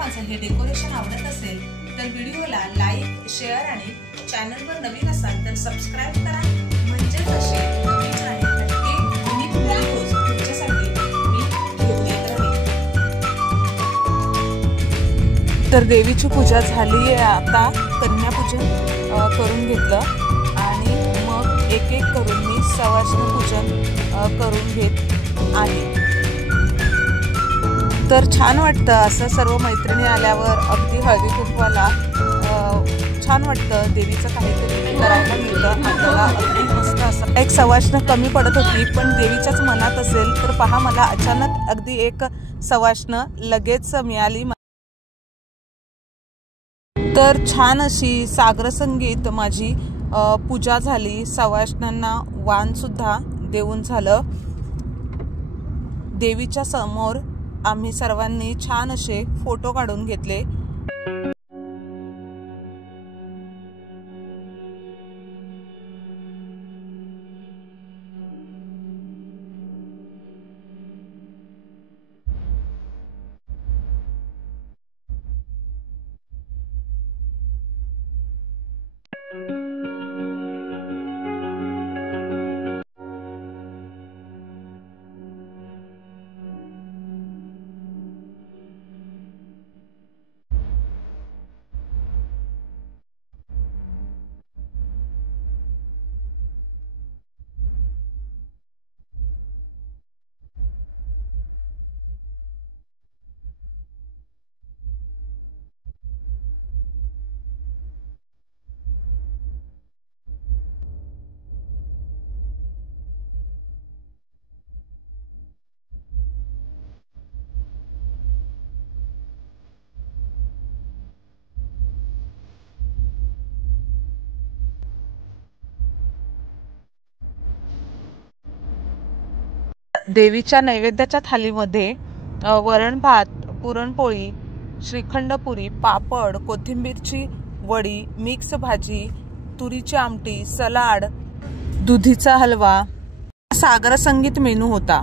माझं हे डेकोरेशन आवडत असेल तर व्हिडिओला लाईक, शेअर आणि चॅनलवर नवीन असाल तर सबस्क्राइब करा, म्हणजे असे नवीन आणि प्रत्येक युनिक व्हिडिओज तुमच्यासाठी मी घेऊन येत राहीन। तर देवीची पूजा झाली आहे, आता कन्यापूजन करून घेतलं आणि मग एक एक करून मी सवाष्ण पूजन करून घेत आहे। तर छान वाटतं असं सर्व मैत्रिणी आल्यावर, अगदी हळदी कुंकवाला छान वाटतं, देवीचं काहीतरी करायला मिळतं आपल्याला, अगदी मस्त असं। एक सवाष्ण कमी पडत होती पण देवीच्याच मनात असेल तर पहा, मला अचानक अगदी एक सवाष्ण लगेच मिळाली। तर छान अशी सागर संगीत माझी पूजा झाली, सवाष्णांना वाण सुद्धा देऊन झालं। देवीच्या समोर आम्ही सर्वांनी छान असे फोटो काढून घेतले। देवीच्या नैवेद्याच्या थालीमध्ये वरण भात, पुरणपोळी, श्रीखंडपुरी, पापड, कोथिंबीरची वडी, मिक्स भाजी, तुरीची आमटी, सलाड, दुधीचा हलवा, सागर संगीत मेनू होता।